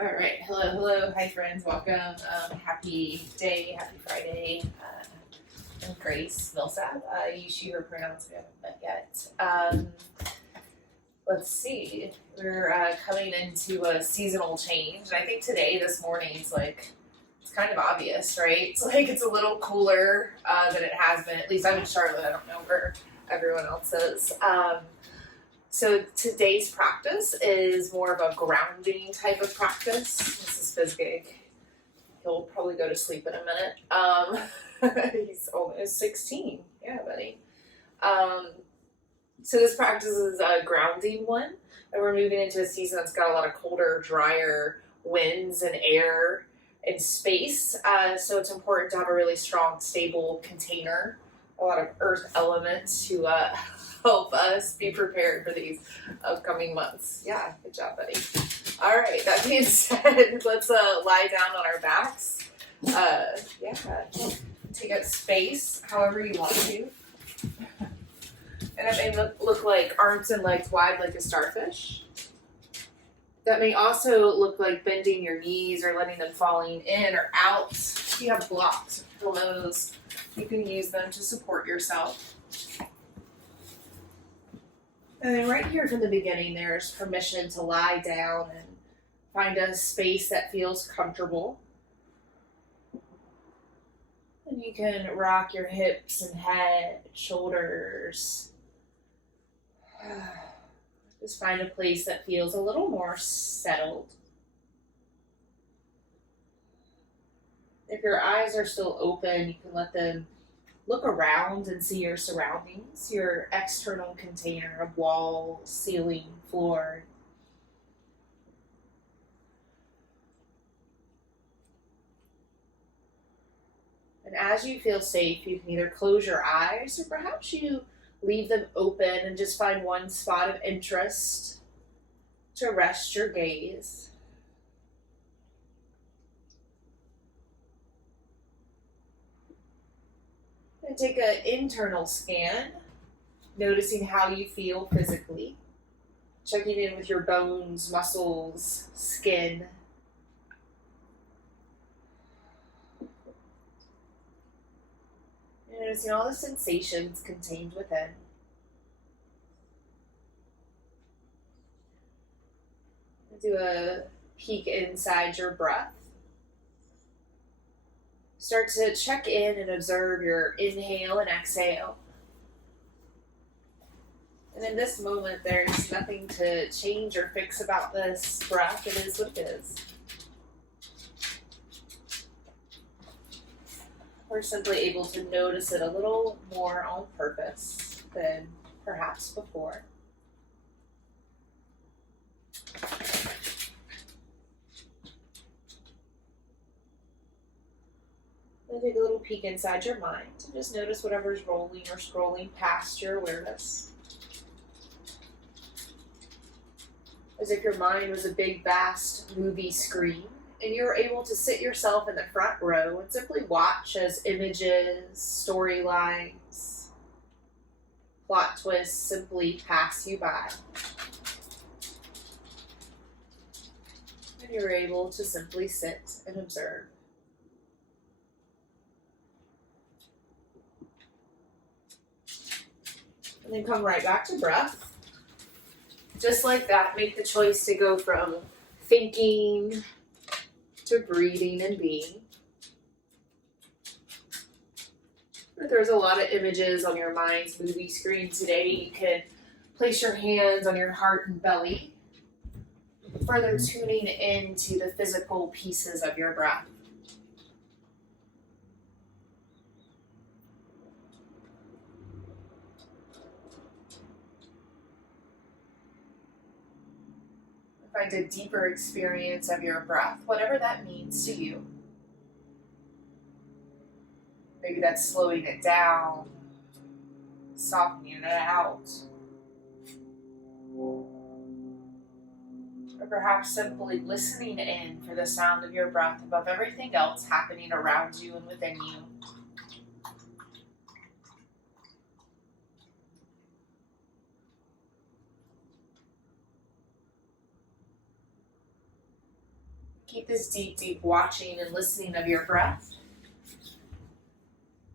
All right, hello, hi friends, welcome. Happy day, happy Friday. I'm Grace Millsap. You she her pronouns we haven't met yet. Let's see, we're coming into a seasonal change, and I think this morning, it's kind of obvious, right? It's a little cooler than it has been. At least I'm in Charlotte. I don't know where everyone else is. So today's practice is more of a grounding type of practice. This is Fizgig. He'll probably go to sleep in a minute. He's almost 16. Yeah, buddy. So this practice is a grounding one, and we're moving into a season that's got a lot of colder, drier winds and air and space. So it's important to have a really strong, stable container, a lot of earth elements to help us be prepared for these upcoming months. Yeah, good job, buddy. All right, that being said, let's lie down on our backs. Take up space however you want to. And that may look like arms and legs wide like a starfish. That may also look like bending your knees or letting them falling in or out. If you have blocks or pillows, you can use them to support yourself. And then right here from the beginning, there's permission to lie down and find a space that feels comfortable. And you can rock your hips and head, shoulders. Just find a place that feels a little more settled. If your eyes are still open, you can let them look around and see your surroundings, your external container of wall, ceiling, floor. And as you feel safe, you can either close your eyes or perhaps you leave them open and just find one spot of interest to rest your gaze. And take an internal scan, noticing how you feel physically, checking in with your bones, muscles, skin. And noticing all the sensations contained within. Do a peek inside your breath. Start to check in and observe your inhale and exhale. And in this moment, there's nothing to change or fix about this breath. It is what it is. We're simply able to notice it a little more on purpose than perhaps before. Then take a little peek inside your mind and just notice whatever's rolling or scrolling past your awareness. As if your mind was a big, vast movie screen and you're able to sit yourself in the front row and simply watch as images, storylines, plot twists simply pass you by. And you're able to simply sit and observe. And then come right back to breath. Just like that, make the choice to go from thinking to breathing and being. If there's a lot of images on your mind's movie screen today, you can place your hands on your heart and belly, further tuning into the physical pieces of your breath. Find a deeper experience of your breath, whatever that means to you. Maybe that's slowing it down, softening it out, or perhaps simply listening in for the sound of your breath above everything else happening around you and within you. Keep this deep, deep watching and listening of your breath.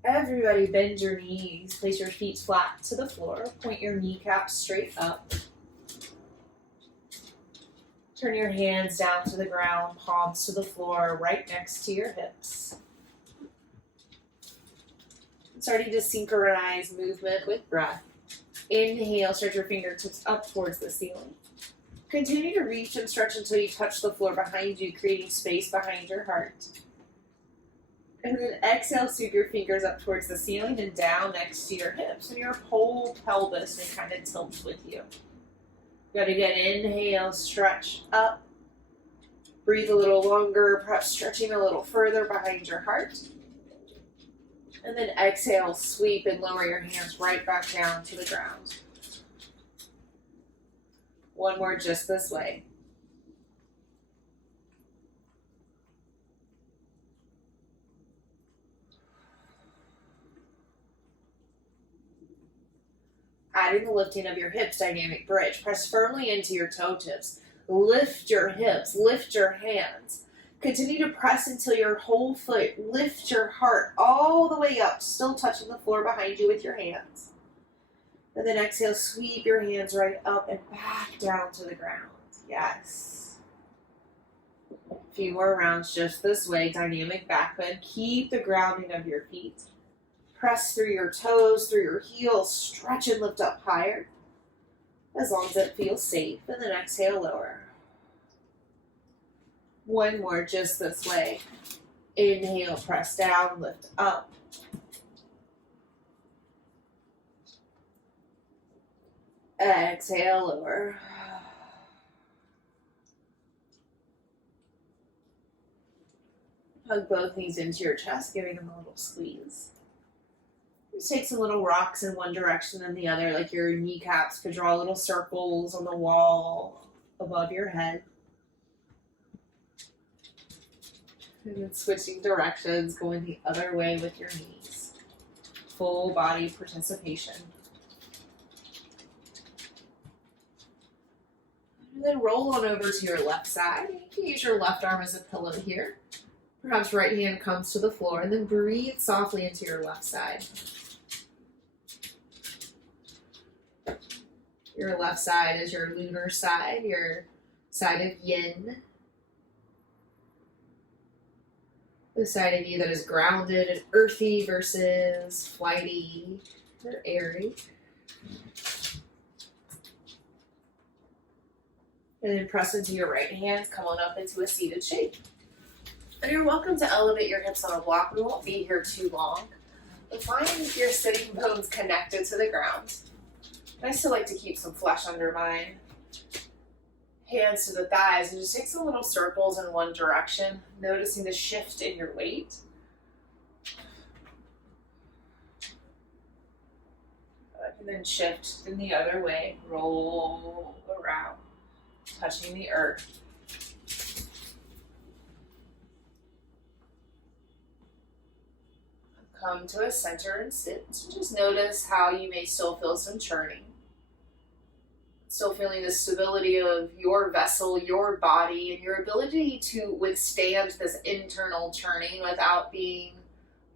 Everybody bend your knees. Place your feet flat to the floor. Point your kneecaps straight up. Turn your hands down to the ground, palms to the floor, right next to your hips. Starting to synchronize movement with breath. Inhale, stretch your fingertips up towards the ceiling. Continue to reach and stretch until you touch the floor behind you, creating space behind your heart. And then exhale, sweep your fingers up towards the ceiling and down next to your hips. And your whole pelvis may kind of tilt with you. Good, again, inhale, stretch up. Breathe a little longer, perhaps stretching a little further behind your heart. And then exhale, sweep and lower your hands right back down to the ground. One more just this way. Adding the lifting of your hips, dynamic bridge. Press firmly into your toe tips. Lift your hips, lift your hands. Continue to press until your whole foot, lift your heart all the way up, still touching the floor behind you with your hands. And then exhale, sweep your hands right up and back down to the ground. Yes. A few more rounds just this way, dynamic back bend. Keep the grounding of your feet. Press through your toes, through your heels, stretch and lift up higher, as long as it feels safe. And then exhale, lower. One more just this way. Inhale, press down, lift up. Exhale, lower. Hug both knees into your chest, giving them a little squeeze. Just take some little rocks in one direction and the other, like your kneecaps could draw little circles on the wall above your head. And then switching directions, going the other way with your knees. Full body participation. And then roll on over to your left side. You can use your left arm as a pillow here. Perhaps right hand comes to the floor, and then breathe softly into your left side. Your left side is your lunar side, your side of yin. The side of you that is grounded and earthy versus flighty or airy. And then press into your right hand, come on up into a seated shape. And you're welcome to elevate your hips on a block. We won't be here too long. But find your sitting bones connected to the ground. And I still like to keep some flesh under mine. Hands to the thighs, and just take some little circles in one direction, noticing the shift in your weight. And then shift in the other way, roll around, touching the earth. Come to a center and sit. So just notice how you may still feel some churning. Still feeling the stability of your vessel, your body, and your ability to withstand this internal churning without being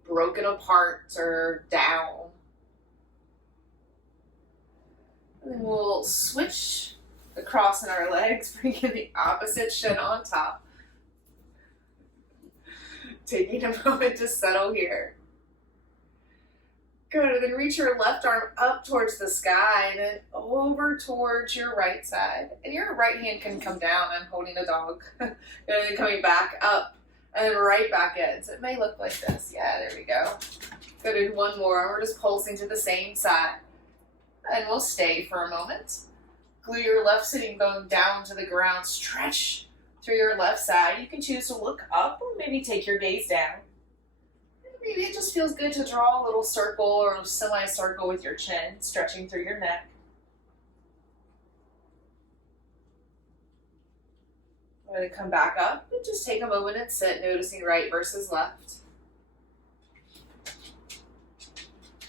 broken apart or down. And then we'll switch across in our legs, bringing the opposite shin on top. Taking a moment to settle here. Good, and then reach your left arm up towards the sky and then over towards your right side. And your right hand can come down. I'm holding a dog. And then coming back up and then right back in. So it may look like this. Yeah, there we go. Good, and one more. We're just pulsing to the same side. And we'll stay for a moment. Glue your left sitting bone down to the ground. Stretch through your left side. You can choose to look up or maybe take your gaze down. Maybe it just feels good to draw a little circle or a semicircle with your chin, stretching through your neck. I'm going to come back up and just take a moment and sit, noticing right versus left.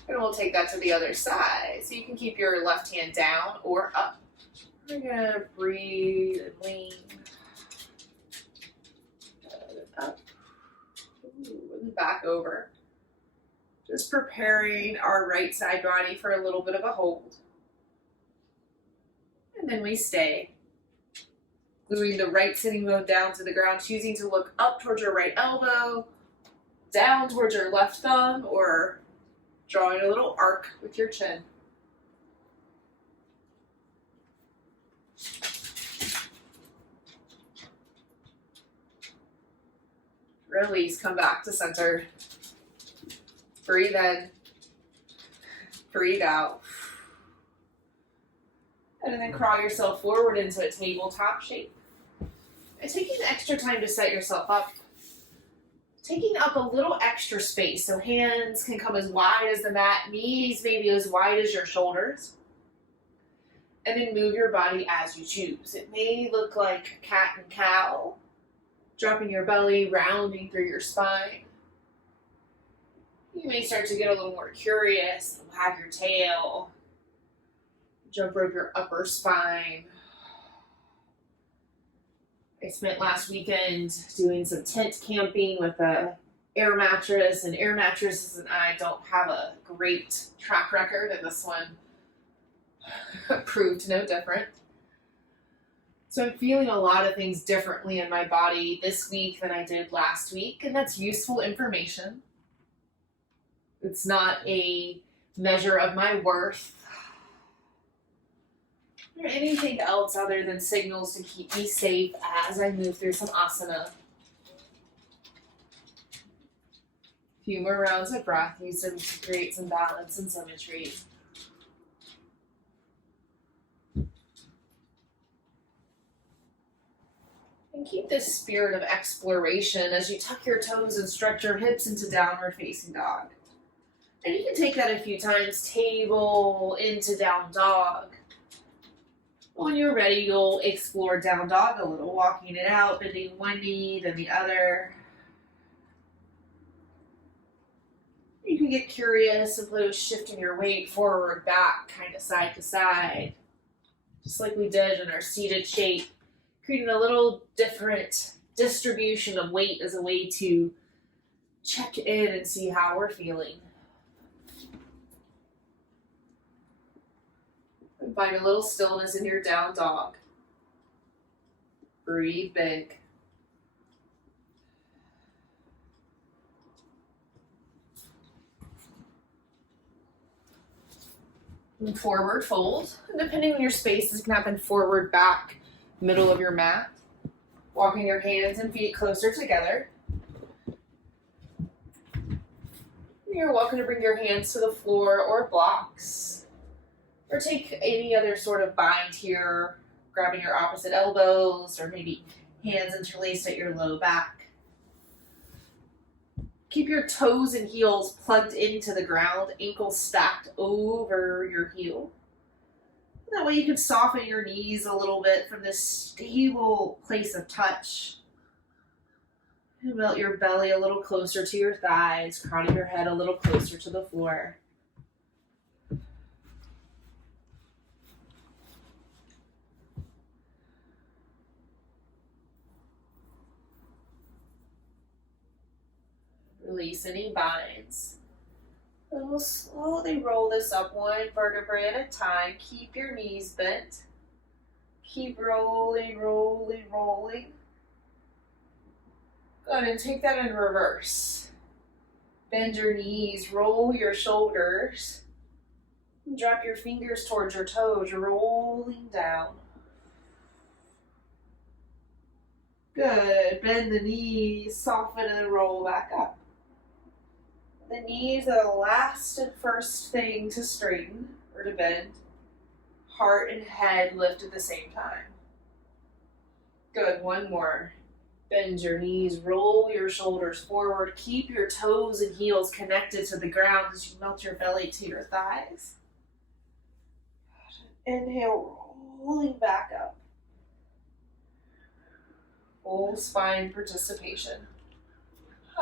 And we'll take that to the other side. So you can keep your left hand down or up. We're going to breathe and lean. moving back over. Just preparing our right side body for a little bit of a hold. And then we stay. Gluing the right sitting bone down to the ground, choosing to look up towards your right elbow, down towards your left thumb, or drawing a little arc with your chin. Release, come back to center. Breathe in, breathe out. And then crawl yourself forward into a tabletop shape. And taking extra time to set yourself up. Taking up a little extra space, so hands can come as wide as the mat, knees maybe as wide as your shoulders. And then move your body as you choose. It may look like cat and cow, dropping your belly, rounding through your spine. You may start to get a little more curious, wag your tail, jump rope your upper spine. I spent last weekend doing some tent camping with a air mattress, and air mattresses and I don't have a great track record, and this one proved no different. So I'm feeling a lot of things differently in my body this week than I did last week, and that's useful information. It's not a measure of my worth or anything else other than signals to keep me safe as I move through some asana. A few more rounds of breath, use them to create some balance and symmetry. And keep this spirit of exploration as you tuck your toes and stretch your hips into downward facing dog. And you can take that a few times, table into down dog. When you're ready, you'll explore down dog a little, walking it out, bending one knee, then the other. You can get curious and play with shifting your weight forward, back, kind of side to side. Just like we did in our seated shape, creating a little different distribution of weight as a way to check in and see how we're feeling. And find a little stillness in your down dog. Breathe big. And forward fold. And depending on your space, this can happen forward, back, middle of your mat. Walking your hands and feet closer together. You're welcome to bring your hands to the floor or blocks. Or take any other sort of bind here, grabbing your opposite elbows, or maybe hands interlaced at your low back. Keep your toes and heels plugged into the ground, ankles stacked over your heel. That way you can soften your knees a little bit from this stable place of touch. And melt your belly a little closer to your thighs, crowning your head a little closer to the floor. Release any binds. And we'll slowly roll this up one vertebrae at a time. Keep your knees bent. Keep rolling, rolling, rolling. Good, and take that in reverse. Bend your knees, roll your shoulders. Drop your fingers towards your toes, rolling down. Good, bend the knees, soften and roll back up. The knees are the last and first thing to straighten or to bend. Heart and head lift at the same time. Good, one more. Bend your knees, roll your shoulders forward. Keep your toes and heels connected to the ground as you melt your belly to your thighs. Inhale, rolling back up. Full spine participation.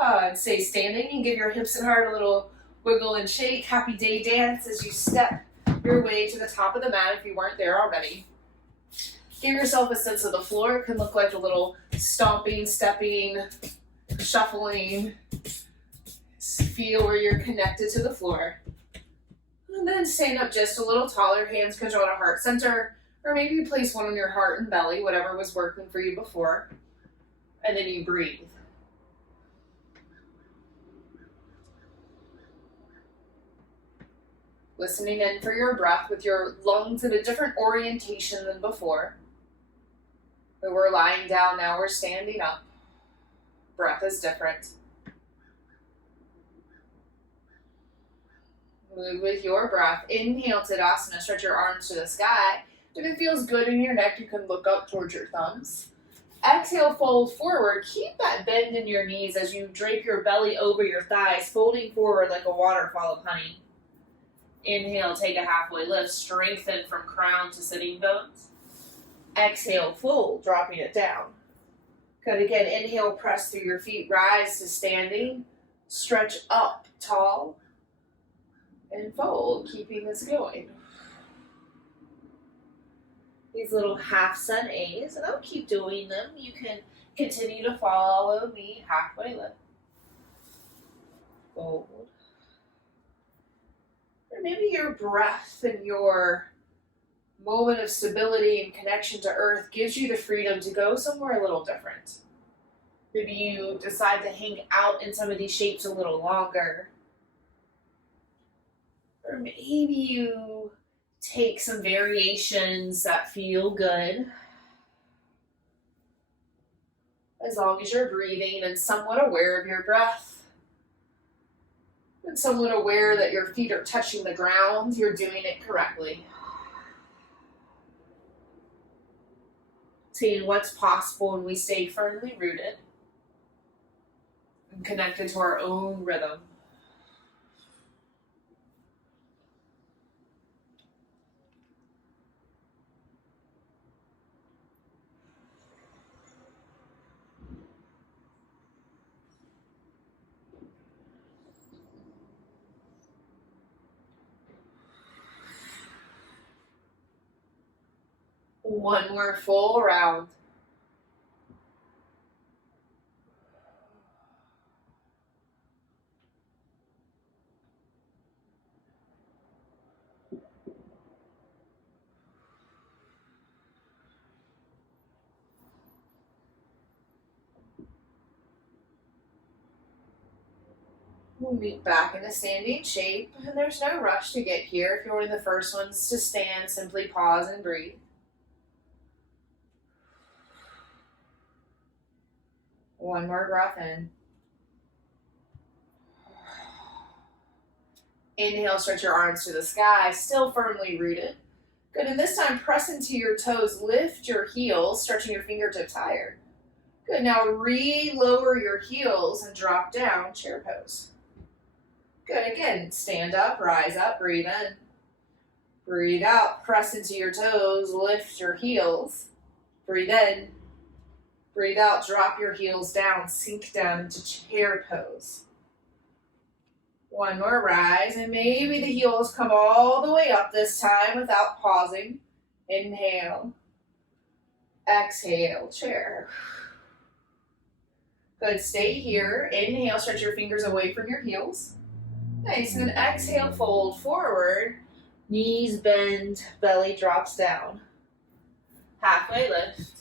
And stay standing and give your hips and heart a little wiggle and shake. Happy day dance as you step your way to the top of the mat if you weren't there already. Give yourself a sense of the floor. It can look like a little stomping, stepping, shuffling. Feel where you're connected to the floor. And then stand up just a little taller, hands control to heart center, or maybe place one on your heart and belly, whatever was working for you before. And then you breathe. Listening in for your breath with your lungs in a different orientation than before. We were lying down, now we're standing up. Breath is different. Move with your breath. Inhale, Tadasana, stretch your arms to the sky. If it feels good in your neck, you can look up towards your thumbs. Exhale, fold forward. Keep that bend in your knees as you drape your belly over your thighs, folding forward like a waterfall of honey. Inhale, take a halfway lift, strengthen from crown to sitting bones. Exhale, fold, dropping it down. Good, again, inhale, press through your feet, rise to standing, stretch up, tall, and fold, keeping this going. These little half sun A's, and I'll keep doing them. You can continue to follow me, halfway lift. Fold. Or maybe your breath and your moment of stability and connection to earth gives you the freedom to go somewhere a little different. Maybe you decide to hang out in some of these shapes a little longer. Or maybe you take some variations that feel good. As long as you're breathing and somewhat aware of your breath. And somewhat aware that your feet are touching the ground, you're doing it correctly. Seeing what's possible when we stay firmly rooted and connected to our own rhythm. One more full round. We'll meet back in a standing shape, and there's no rush to get here. If you're one of the first ones to stand, simply pause and breathe. One more breath in. Inhale, stretch your arms to the sky, still firmly rooted. Good, and this time press into your toes, lift your heels, stretching your fingertips higher. Good, now re-lower your heels and drop down, chair pose. Good, again, stand up, rise up, breathe in. Breathe out, press into your toes, lift your heels. Breathe in. Breathe out, drop your heels down, sink down into chair pose. One more rise, and maybe the heels come all the way up this time without pausing. Inhale. Exhale, chair. Good, stay here. Inhale, stretch your fingers away from your heels. Nice, and then exhale, fold forward. Knees bend, belly drops down. Halfway lift.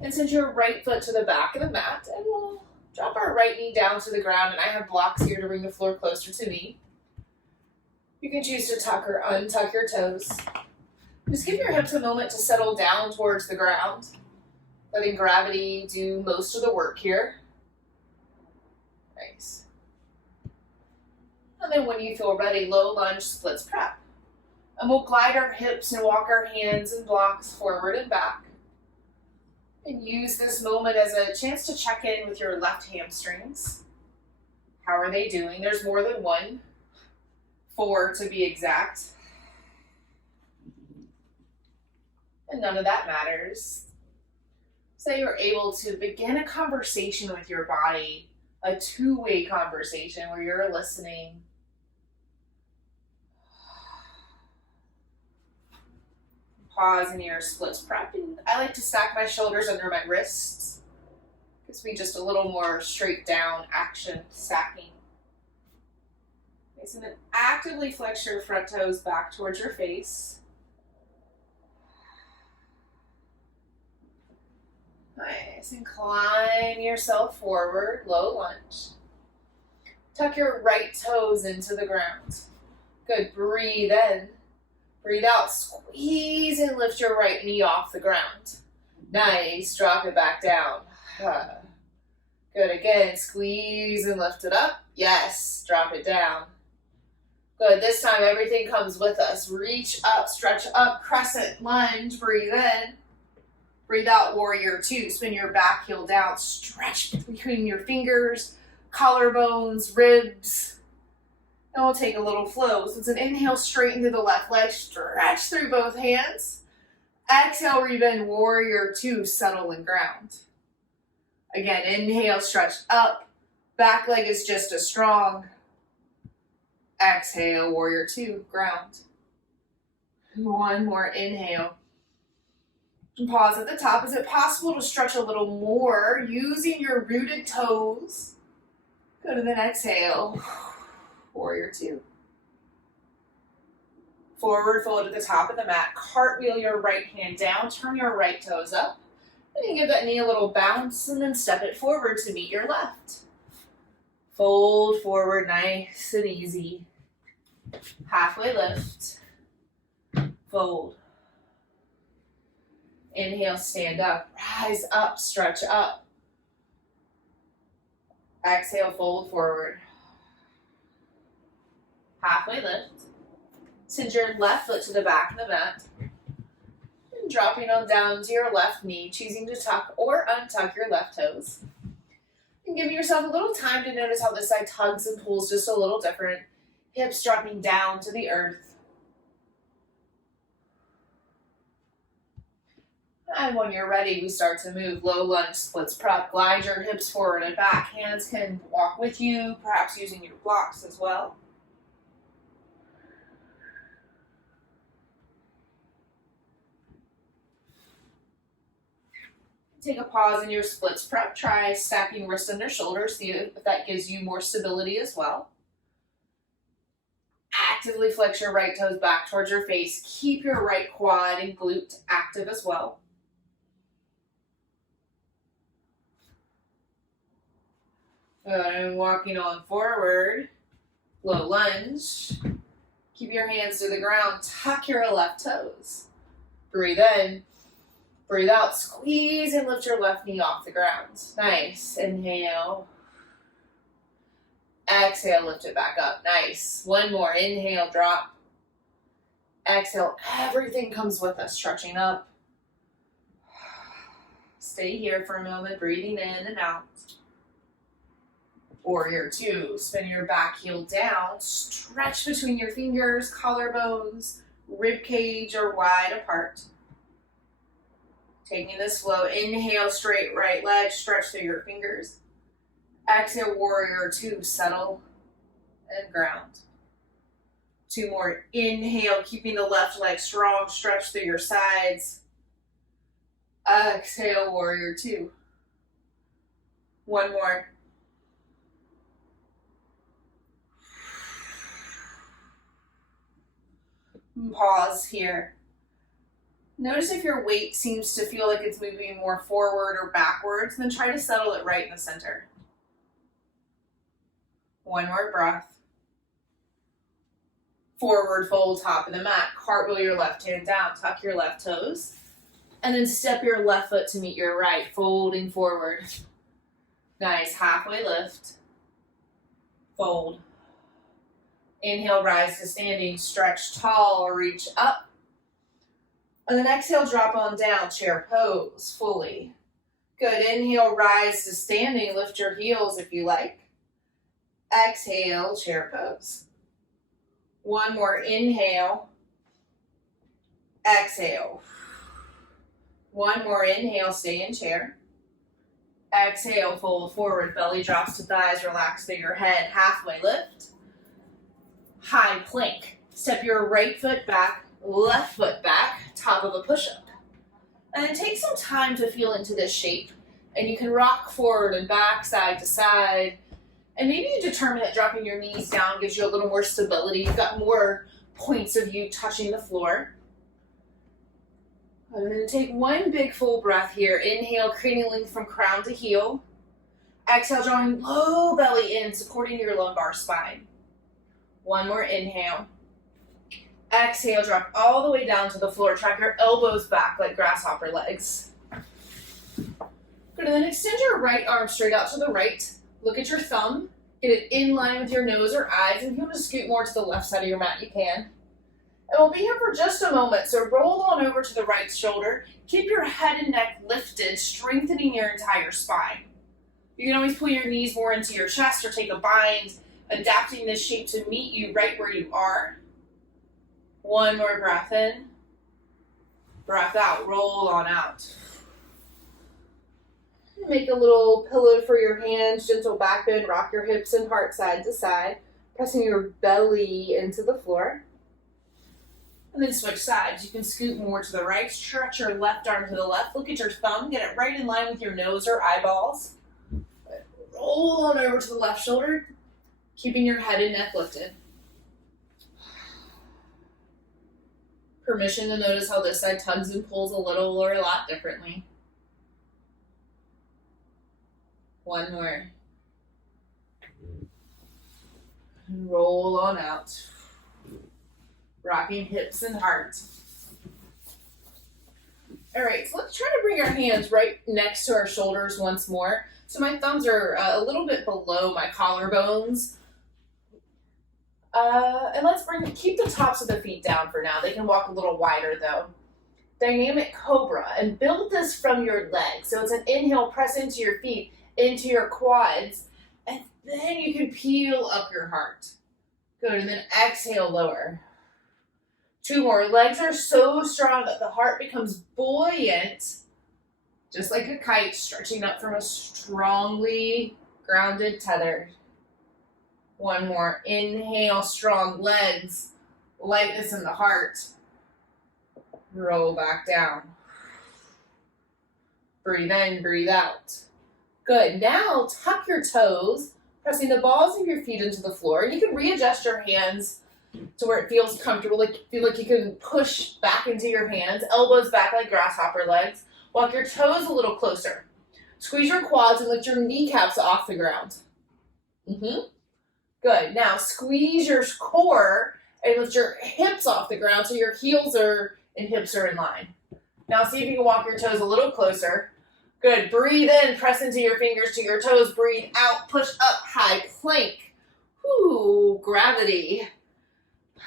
And send your right foot to the back of the mat, and we'll drop our right knee down to the ground, and I have blocks here to bring the floor closer to me. You can choose to tuck or untuck your toes. Just give your hips a moment to settle down towards the ground, letting gravity do most of the work here. Nice. And then when you feel ready, low lunge splits prep. And we'll glide our hips and walk our hands and blocks forward and back. And use this moment as a chance to check in with your left hamstrings. How are they doing? There's more than one. 4 to be exact. And none of that matters. So you're able to begin a conversation with your body, a two-way conversation where you're listening. Pause in your splits prep, and I like to stack my shoulders under my wrists. Gives me just a little more straight down action stacking. Nice, and then actively flex your front toes back towards your face. Nice, incline yourself forward, low lunge. Tuck your right toes into the ground. Good, breathe in. Breathe out, squeeze and lift your right knee off the ground. Nice, drop it back down. Good, again, squeeze and lift it up. Yes, drop it down. Good, this time everything comes with us. Reach up, stretch up, crescent lunge, breathe in. Breathe out, warrior two. Spin your back heel down, stretch between your fingers, collarbones, ribs. And we'll take a little flow. So it's an inhale, straighten through the left leg, stretch through both hands. Exhale, rebend, warrior two, settle and ground. Again, inhale, stretch up. Back leg is just as strong. Exhale, warrior two, ground. One more inhale. And pause at the top. Is it possible to stretch a little more using your rooted toes? Go to the exhale. Warrior two. Forward fold at the top of the mat. Cartwheel your right hand down. Turn your right toes up. And you give that knee a little bounce and then step it forward to meet your left. Fold forward, nice and easy. Halfway lift. Fold. Inhale, stand up. Rise up, stretch up. Exhale, fold forward. Halfway lift. Send your left foot to the back of the mat. And dropping on down to your left knee, choosing to tuck or untuck your left toes. And give yourself a little time to notice how this side tugs and pulls just a little different. Hips dropping down to the earth. And when you're ready, we start to move. Low lunge, splits prep. Glide your hips forward and back. Hands can walk with you, perhaps using your blocks as well. Take a pause in your splits prep. Try stacking wrists under shoulders. See if that gives you more stability as well. Actively flex your right toes back towards your face. Keep your right quad and glute active as well. And walking on forward, low lunge. Keep your hands to the ground. Tuck your left toes. Breathe in. Breathe out. Squeeze and lift your left knee off the ground. Nice. Inhale. Exhale, lift it back up. Nice. One more. Inhale, drop. Exhale. Everything comes with us. Stretching up. Stay here for a moment. Breathing in and out. Warrior two. Spin your back heel down. Stretch between your fingers, collarbones, rib cage are wide apart. Taking this flow. Inhale, straight right leg. Stretch through your fingers. Exhale, warrior two, settle and ground. Two more. Inhale, keeping the left leg strong, stretch through your sides. Exhale, warrior two. One more. Pause here. Notice if your weight seems to feel like it's moving more forward or backwards, then try to settle it right in the center. One more breath. Forward fold, top of the mat. Cartwheel your left hand down. Tuck your left toes. And then step your left foot to meet your right. Folding forward. Nice. Halfway lift. Fold. Inhale, rise to standing. Stretch tall. Reach up. And then exhale, drop on down. Chair pose fully. Good. Inhale, rise to standing. Lift your heels if you like. Exhale, chair pose. One more. Inhale. Exhale. One more. Inhale, stay in chair. Exhale, fold forward. Belly drops to thighs. Relax through your head. Halfway lift. High plank. Step your right foot back, left foot back, top of a push-up. And then take some time to feel into this shape. And you can rock forward and back, side to side. And maybe you determine that dropping your knees down gives you a little more stability. You've got more points of you touching the floor. I'm going to take one big full breath here. Inhale, creating length from crown to heel. Exhale, drawing low belly in, supporting your lumbar spine. One more inhale. Exhale, drop all the way down to the floor. Track your elbows back like grasshopper legs. Good, and then extend your right arm straight out to the right. Look at your thumb. Get it in line with your nose or eyes. And if you want to scoot more to the left side of your mat, you can. And we'll be here for just a moment. So roll on over to the right shoulder. Keep your head and neck lifted, strengthening your entire spine. You can always pull your knees more into your chest or take a bind, adapting this shape to meet you right where you are. One more breath in. Breath out. Roll on out. Make a little pillow for your hands, gentle back bend, rock your hips and heart side to side, pressing your belly into the floor. And then switch sides. You can scoot more to the right, stretch your left arm to the left, look at your thumb, get it right in line with your nose or eyeballs. Roll on over to the left shoulder, keeping your head and neck lifted. Permission to notice how this side tugs and pulls a little or a lot differently. One more. And roll on out. Rocking hips and heart. All right, so let's try to bring our hands right next to our shoulders once more. So my thumbs are a little bit below my collarbones. And let's keep the tops of the feet down for now. They can walk a little wider though. Dynamic Cobra, and build this from your legs. So it's an inhale, press into your feet, into your quads, and then you can peel up your heart. Good, and then exhale, lower. Two more. Legs are so strong that the heart becomes buoyant, just like a kite stretching up from a strongly grounded tether. One more. Inhale, strong legs, lightness in the heart. Roll back down. Breathe in, breathe out. Good. Now tuck your toes, pressing the balls of your feet into the floor. You can readjust your hands to where it feels comfortable. Feel like you can push back into your hands, elbows back like grasshopper legs. Walk your toes a little closer. Squeeze your quads and lift your kneecaps off the ground. Good. Now squeeze your core and lift your hips off the ground so your heels and hips are in line. Now see if you can walk your toes a little closer. Good. Breathe in, press into your fingers to your toes. Breathe out, push up, high plank. Ooh, gravity.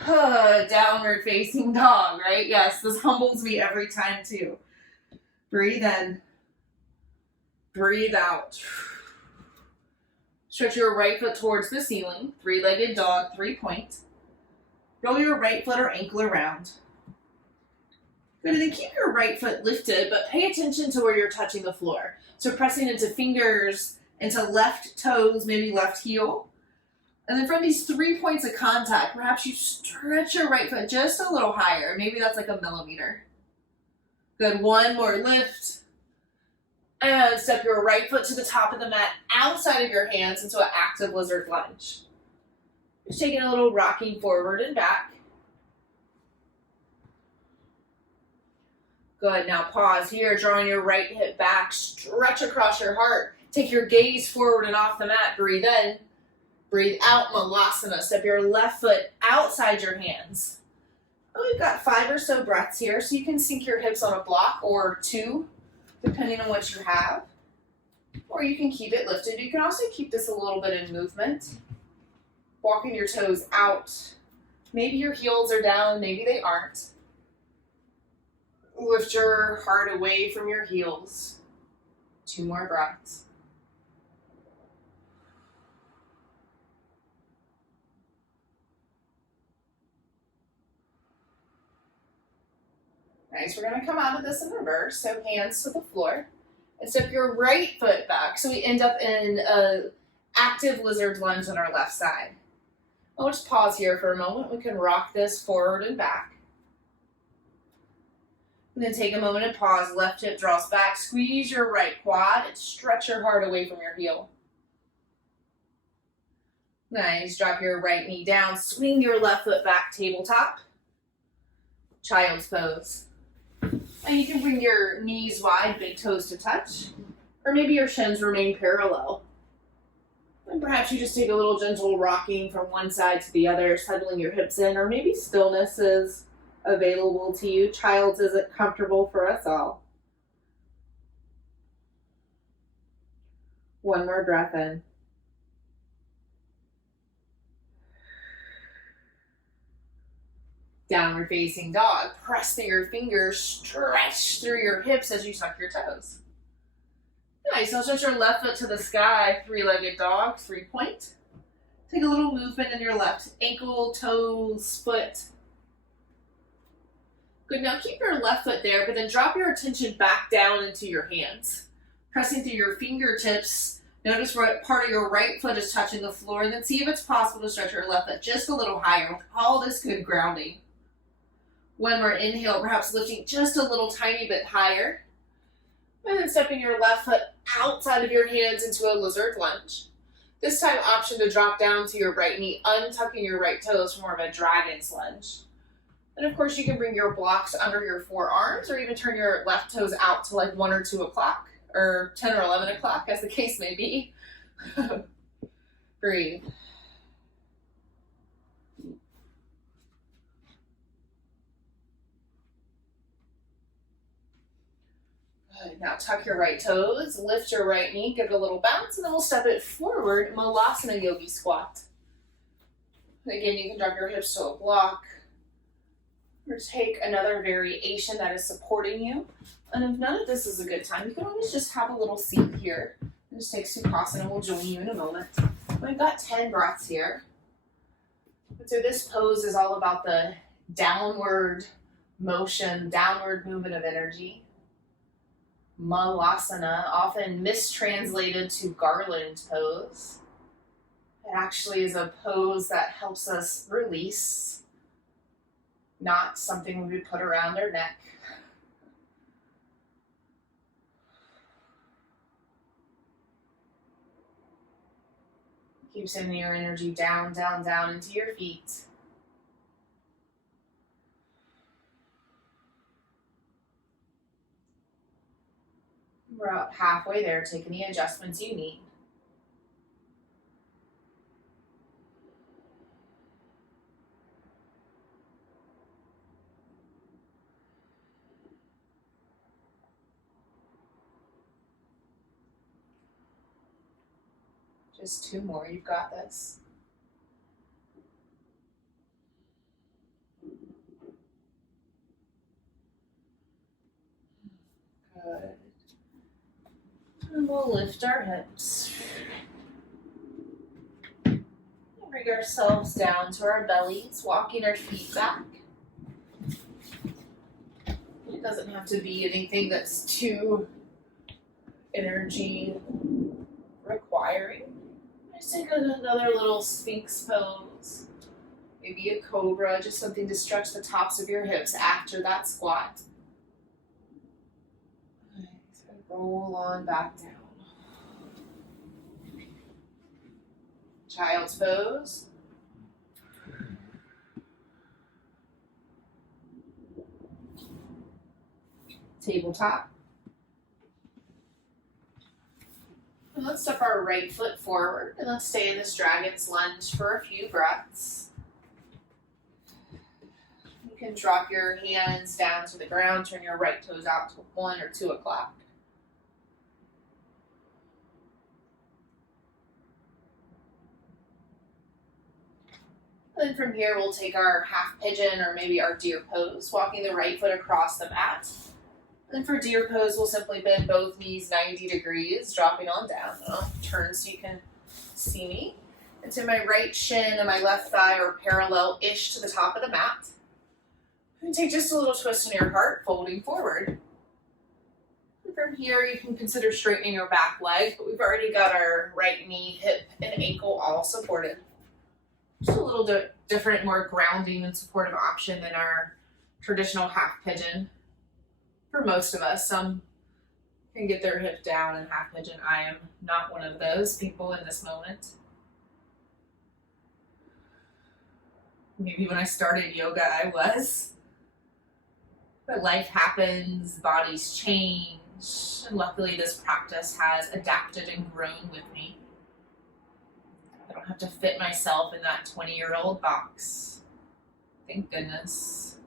Downward facing dog, right? Yes, this humbles me every time too. Breathe in. Breathe out. Stretch your right foot towards the ceiling. Three-legged dog, 3-point. Roll your right foot or ankle around. Good, and then keep your right foot lifted, but pay attention to where you're touching the floor. So pressing into fingers, into left toes, maybe left heel. And then from these 3 points of contact, perhaps you stretch your right foot just a little higher. Maybe that's like a millimeter. Good, one more lift. And step your right foot to the top of the mat, outside of your hands into an active lizard lunge. Just taking a little rocking forward and back. Good, now pause here, drawing your right hip back, stretch across your heart. Take your gaze forward and off the mat, breathe in. Breathe out, Malasana. Step your left foot outside your hands. And we've got 5 or so breaths here, so you can sink your hips on a block or 2, depending on what you have. Or you can keep it lifted. You can also keep this a little bit in movement. Walking your toes out. Maybe your heels are down, maybe they aren't. Lift your heart away from your heels. 2 more breaths. Nice, we're going to come out of this in reverse, so hands to the floor. And step your right foot back, so we end up in an active lizard lunge on our left side. I'll just pause here for a moment. We can rock this forward and back. And then take a moment and pause. Left hip draws back. Squeeze your right quad and stretch your heart away from your heel. Nice. Drop your right knee down. Swing your left foot back, tabletop. Child's pose. And you can bring your knees wide, big toes to touch. Or maybe your shins remain parallel. And perhaps you just take a little gentle rocking from one side to the other, settling your hips in. Or maybe stillness is available to you. Child's isn't comfortable for us all. One more breath in. Downward facing dog. Press through your fingers, stretch through your hips as you tuck your toes. Nice. Now stretch your left foot to the sky, three-legged dog, 3-point. Take a little movement in your left ankle, toes, foot. Good. Now keep your left foot there, but then drop your attention back down into your hands. Pressing through your fingertips. Notice what part of your right foot is touching the floor, and then see if it's possible to stretch your left foot just a little higher with all this good grounding. One more inhale, perhaps lifting just a little tiny bit higher. And then stepping your left foot outside of your hands into a lizard lunge. This time, option to drop down to your right knee, untucking your right toes for more of a dragon's lunge. And of course, you can bring your blocks under your forearms or even turn your left toes out to like 1 or 2 o'clock or 10 or 11 o'clock, as the case may be. Breathe. Good. Now tuck your right toes, lift your right knee, give it a little bounce, and then we'll step it forward, Malasana Yogi Squat. Again, you can drop your hips to a block, or take another variation that is supporting you. And if none of this is a good time, you can always just have a little seat here. And just take Sukhasana, we'll join you in a moment. We've got 10 breaths here. And so this pose is all about the downward motion, downward movement of energy. Malasana, often mistranslated to garland pose. It actually is a pose that helps us release, not something we would put around our neck. Keep sending your energy down, down, down into your feet. We're about halfway there. Take any adjustments you need. Just 2 more. You've got this. Good. And we'll lift our hips. Bring ourselves down to our bellies, walking our feet back. It doesn't have to be anything that's too energy requiring. Just take another little Sphinx pose. Maybe a Cobra, just something to stretch the tops of your hips after that squat. Roll on back down. Child's pose. Tabletop. And let's step our right foot forward and let's stay in this dragon's lunge for a few breaths. You can drop your hands down to the ground, turn your right toes out to 1 or 2 o'clock. And then from here, we'll take our half pigeon or maybe our deer pose, walking the right foot across the mat. And for deer pose, we'll simply bend both knees 90 degrees, dropping on down. I'll turn so you can see me. And so my right shin and my left thigh are parallel-ish to the top of the mat. And take just a little twist in your heart, folding forward. And from here, you can consider straightening your back leg, but we've already got our right knee, hip, and ankle all supported. Just a little different, more grounding and supportive option than our traditional half pigeon. For most of us, some can get their hip down in half pigeon. I am not one of those people in this moment. Maybe when I started yoga, I was. But life happens, bodies change. And luckily, this practice has adapted and grown with me. I don't have to fit myself in that 20-year-old box. Thank goodness.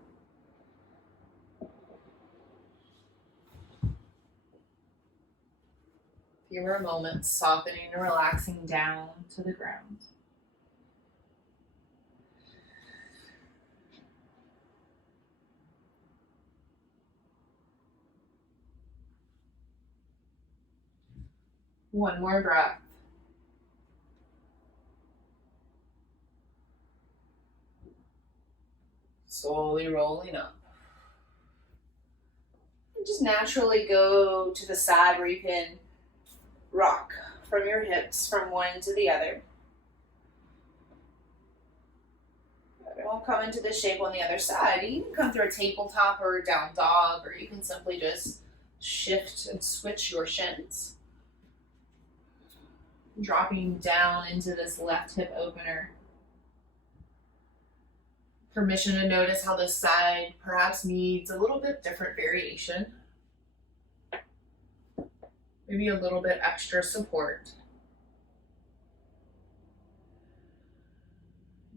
Fewer moments softening and relaxing down to the ground. One more breath. Slowly rolling up. And just naturally go to the side where you can rock from your hips from one to the other. It won't come into this shape on the other side. You can come through a tabletop or a down dog, or you can simply just shift and switch your shins. Dropping down into this left hip opener. Permission to notice how this side perhaps needs a little bit different variation. Maybe a little bit extra support.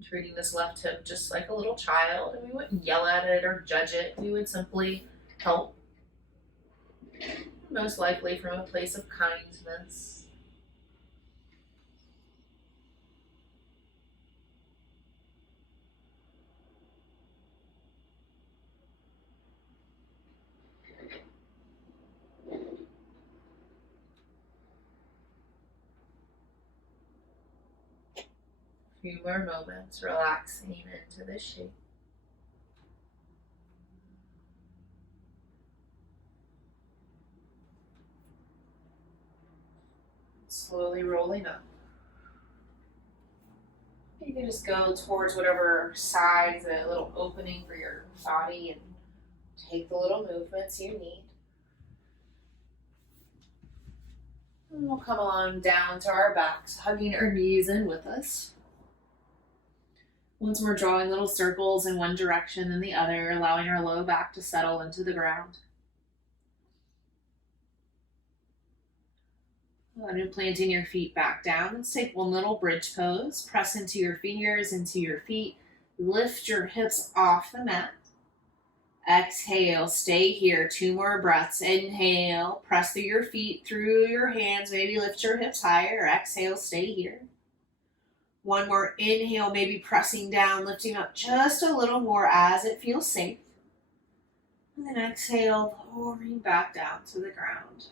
Treating this left hip just like a little child, and we wouldn't yell at it or judge it. We would simply help, most likely from a place of kindness. A few more moments relaxing into this shape. Slowly rolling up. You can just go towards whatever side is a little opening for your body and take the little movements you need. And we'll come on down to our backs, hugging our knees in with us. Once we're drawing little circles in one direction and the other, allowing our low back to settle into the ground. And then planting your feet back down. Let's take one little bridge pose. Press into your fingers, into your feet. Lift your hips off the mat. Exhale, stay here. 2 more breaths. Inhale, press through your feet, through your hands. Maybe lift your hips higher. Exhale, stay here. One more inhale, maybe pressing down, lifting up just a little more as it feels safe. And then exhale, lowering back down to the ground.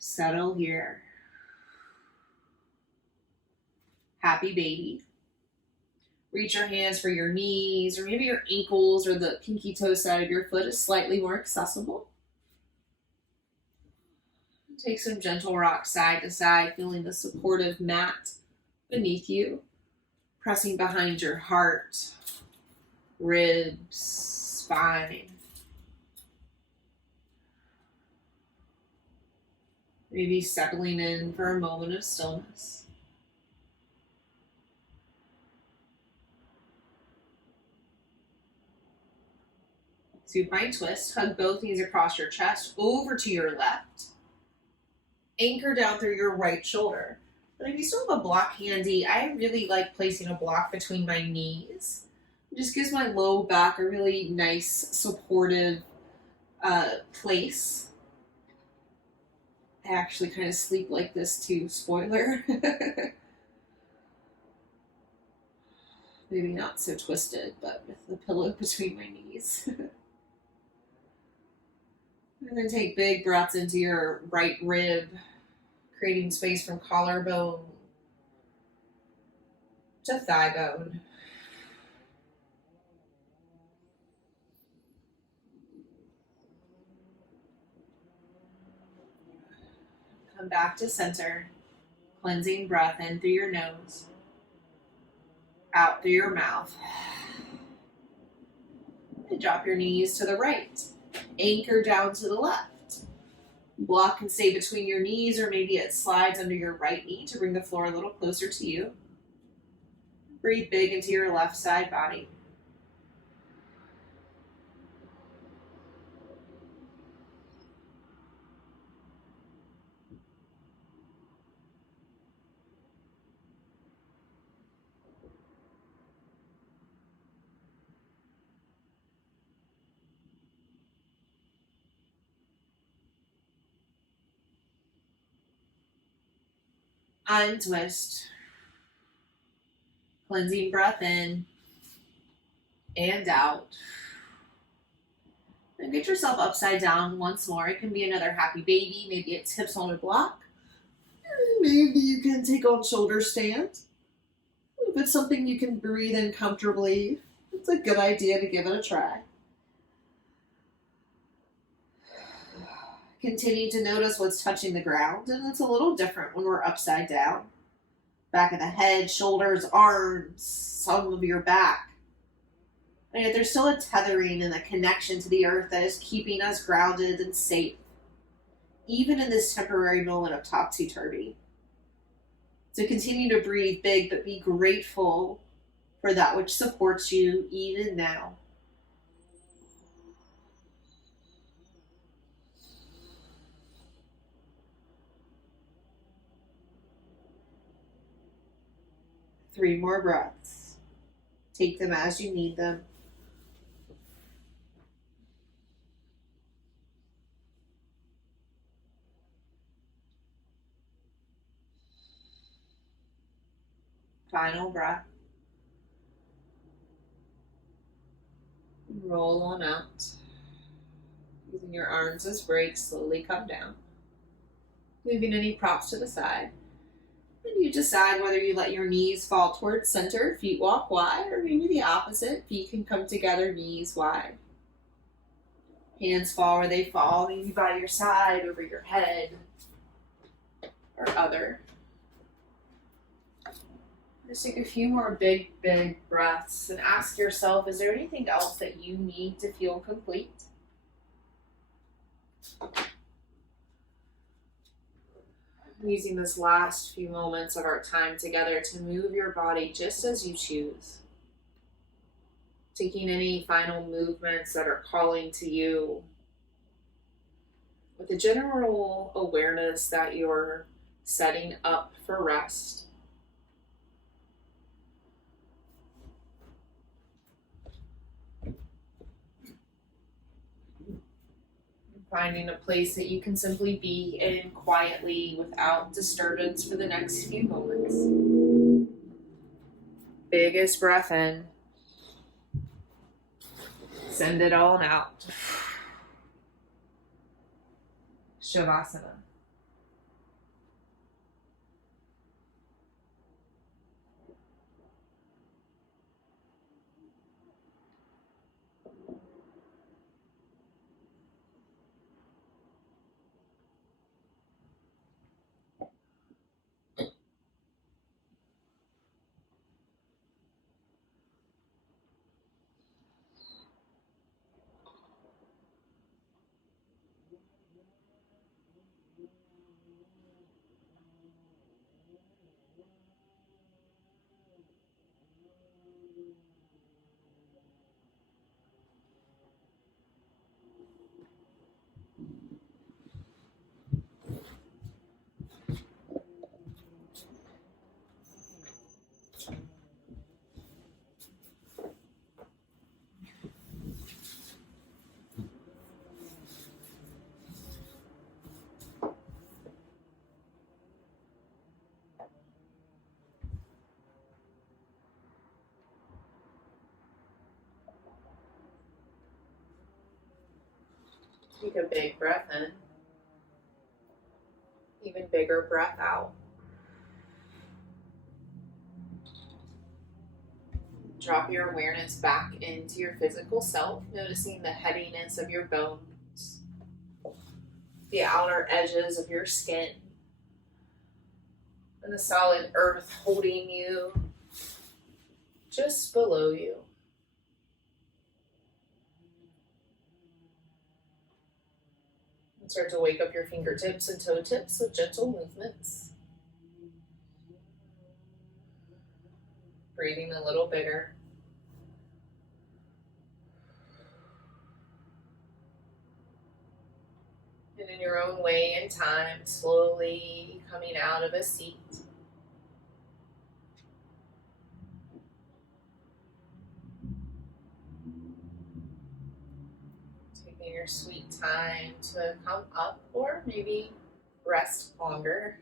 Settle here. Happy baby. Reach your hands for your knees, or maybe your ankles, or the pinky toe side of your foot is slightly more accessible. Take some gentle rock side to side, feeling the supportive mat beneath you, pressing behind your heart, ribs, spine. Maybe settling in for a moment of stillness. Supine twist, hug both knees across your chest, over to your left. Anchor down through your right shoulder. But if you still have a block handy, I really like placing a block between my knees. It just gives my low back a really nice, supportive place. I actually kind of sleep like this too, spoiler. Maybe not so twisted, but with the pillow between my knees. And then take big breaths into your right rib, creating space from collarbone to thigh bone. Come back to center, cleansing breath in through your nose, out through your mouth. And drop your knees to the right. Anchor down to the left. Block can stay between your knees, or maybe it slides under your right knee to bring the floor a little closer to you. Breathe big into your left side body. Untwist. Cleansing breath in and out. And get yourself upside down once more. It can be another happy baby. Maybe it's hips on a block. Maybe you can take on shoulder stand. If it's something you can breathe in comfortably, it's a good idea to give it a try. Continue to notice what's touching the ground, and it's a little different when we're upside down. Back of the head, shoulders, arms, some of your back. And yet there's still a tethering and a connection to the earth that is keeping us grounded and safe, even in this temporary moment of topsy-turvy. So continue to breathe big, but be grateful for that which supports you even now. Three more breaths. Take them as you need them. Final breath. Roll on out. Using your arms as brakes, slowly come down. Moving any props to the side. And you decide whether you let your knees fall towards center, feet walk wide, or maybe the opposite. Feet can come together, knees wide. Hands fall where they fall, maybe by your side, over your head, or other. Just take a few more big breaths and ask yourself, is there anything else that you need to feel complete? Using this last few moments of our time together to move your body just as you choose. Taking any final movements that are calling to you with a general awareness that you're setting up for rest. Finding a place that you can simply be in quietly without disturbance for the next few moments. Biggest breath in. Send it all out. Shavasana. Take a big breath in. Even bigger breath out. Drop your awareness back into your physical self, noticing the heaviness of your bones, the outer edges of your skin, and the solid earth holding you just below you. Start to wake up your fingertips and toe tips with gentle movements. Breathing a little bigger. And in your own way and time, slowly coming out of a seat. Taking your sweet time to come up or maybe rest longer.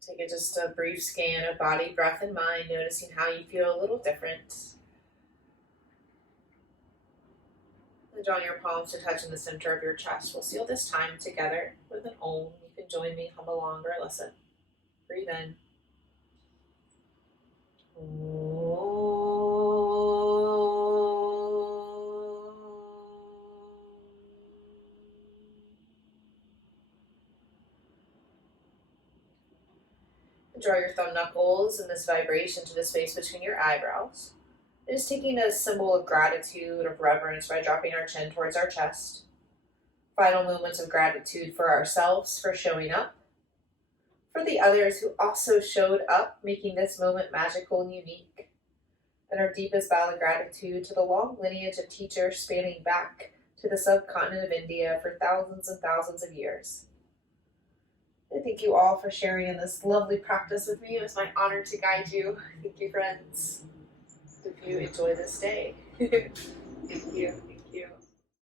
Take just a brief scan of body, breath, and mind, noticing how you feel a little different. And drawing your palms to touch in the center of your chest. We'll seal this time together with an Om. You can join me, hum along or listen. Breathe in. Draw your thumb knuckles and this vibration to the space between your eyebrows. And just taking a symbol of gratitude, of reverence by dropping our chin towards our chest. Final moments of gratitude for ourselves for showing up. For the others who also showed up, making this moment magical and unique. And our deepest bow of gratitude to the long lineage of teachers spanning back to the subcontinent of India for thousands and thousands of years. I thank you all for sharing in this lovely practice with me. It was my honor to guide you. Thank you, friends. Hope you enjoy this day. Thank you.